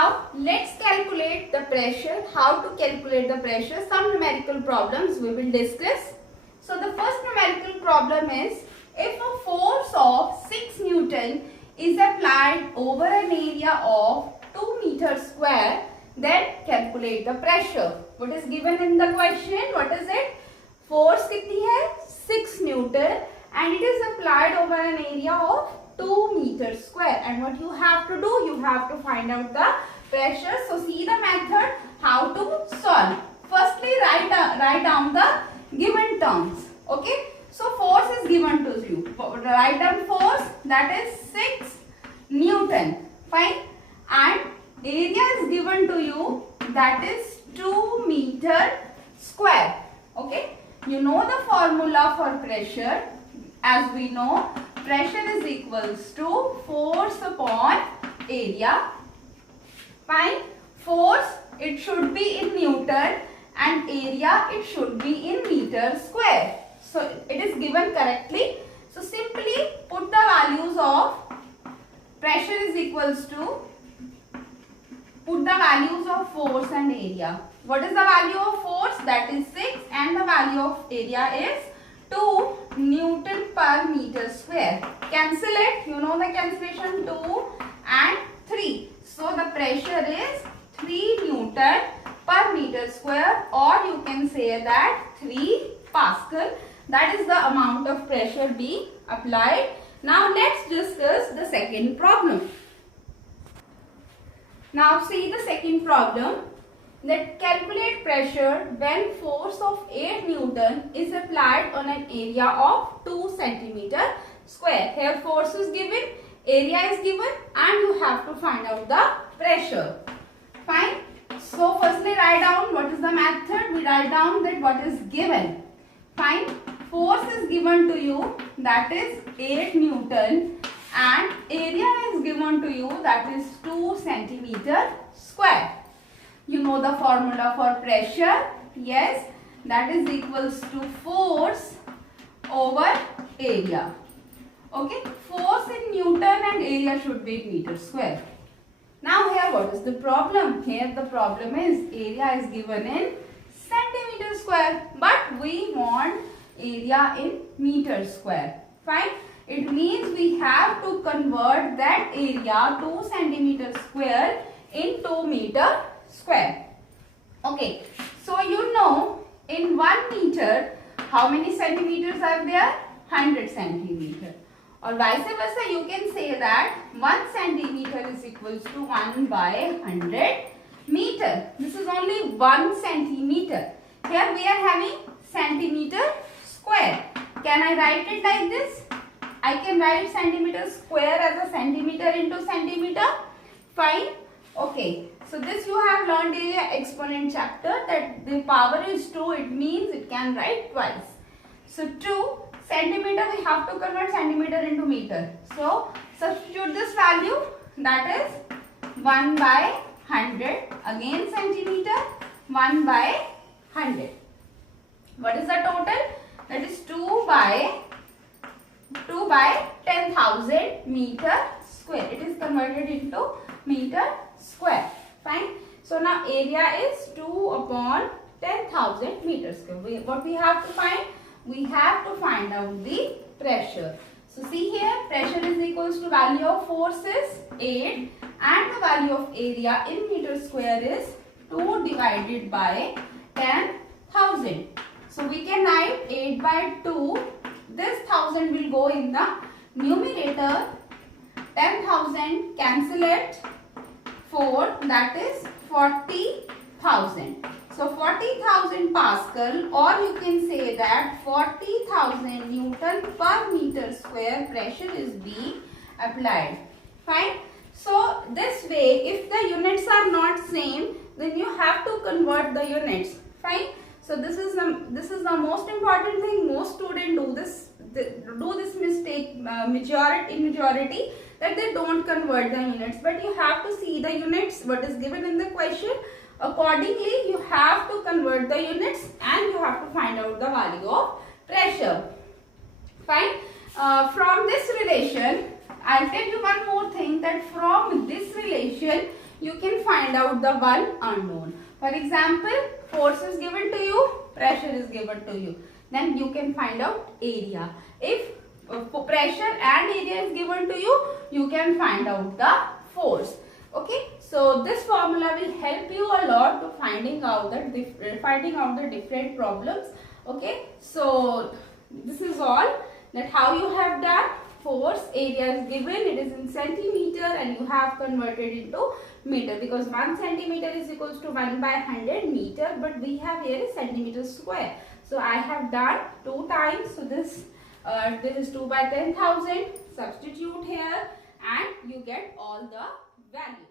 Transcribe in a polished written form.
Now let's calculate the pressure. How to calculate the pressure? Some numerical problems we will discuss. So the first numerical problem is, if a force of 6 Newton is applied over an area of 2 meters square, then calculate the pressure. What is given in the question? What is it? Force कितनी है? 6 Newton and it is applied over an area of 2 meters square. And what you have to do? You have to find out the pressure. So see the method how to solve. Firstly, write down the given terms. Okay. So force is given to you. Write down force, that is 6 Newton. Fine. And area is given to you, that is 2 meter square. Okay. You know the formula for pressure. As we know, pressure is equals to force upon area. Fine. Force, it should be in Newton, and area, it should be in meter square. So it is given correctly. So simply put the values of pressure is equals to, put the values of force and area. What is the value of force? That is 6, and the value of area is 2 Newton per meter square. Cancel it. You know the cancellation, 2 and 3. So the pressure is 3 Newton per meter square, or you can say that 3 Pascal. That is the amount of pressure being applied. Now let's discuss the second problem. Now see the second problem. That calculate pressure when force of 8 Newton is applied on an area of 2 centimeter square. Here force is given, area is given, and you have to find out the pressure. Fine. So firstly write down what is the method. We write down that what is given. Fine. Force is given to you, that is 8 Newton, and area is given to you, that is 2 centimeter square. You know the formula for pressure. Yes, that is equals to force over area. Okay, force in Newton and area should be meter square. Now here what is the problem? Here the problem is area is given in centimeter square, but we want area in meter square. Fine. It means we have to convert that area 2 centimeter square into meter square. Okay, so you know in 1 meter how many centimeters are there? 100 centimeter. Or vice versa, you can say that 1 centimeter is equals to 1 by 100 meter. This is only 1 centimeter. Here we are having centimeter square. Can I write it like this? I can write centimeter square as a centimeter into centimeter. Fine. Okay. So this you have learned in your exponent chapter, that the power is 2. It means it can write twice. So 2 centimeter, we have to convert centimeter into meter. So substitute this value, that is 1 by 100. Again centimeter, 1 by 100. What is the total? That is 2 by 10,000 meter square. It is converted into meter square. Fine. So now area is 2 upon 10,000 meter square. What we have to find? We have to find out the pressure. So see here, pressure is equals to value of force is 8, and the value of area in meter square is 2 divided by 10,000. So we can write 8 by 2. This 1000 will go in the numerator. 10,000 cancel it. 4, that is 40,000. So 40,000 Pascal, or you can say that 40,000 Newton per meter square pressure is being applied. Fine. So this way, if the units are not same, then you have to convert the units. Fine. So this is the most important thing. Most students do this mistake majority, that they don't convert the units. But you have to see the units what is given in the question. Accordingly, you have to convert the units, and you have to find out the value of pressure. Fine. From this relation, I'll tell you one more thing, that from this relation you can find find out the one unknown. For example, force is given to you, pressure is given to you. Then you can find out area. If pressure and area is given to you, you can find out the force. Okay, so this formula will help you a lot to finding out the different problems. Okay, so this is all that how you have done. Force area is given, it is in centimeter, and you have converted into meter, because 1 centimeter is equals to 1 by 100 meter, but we have here is centimeter square. So I have done 2 times. So this is 2 by 10,000. Substitute here and you get all the value.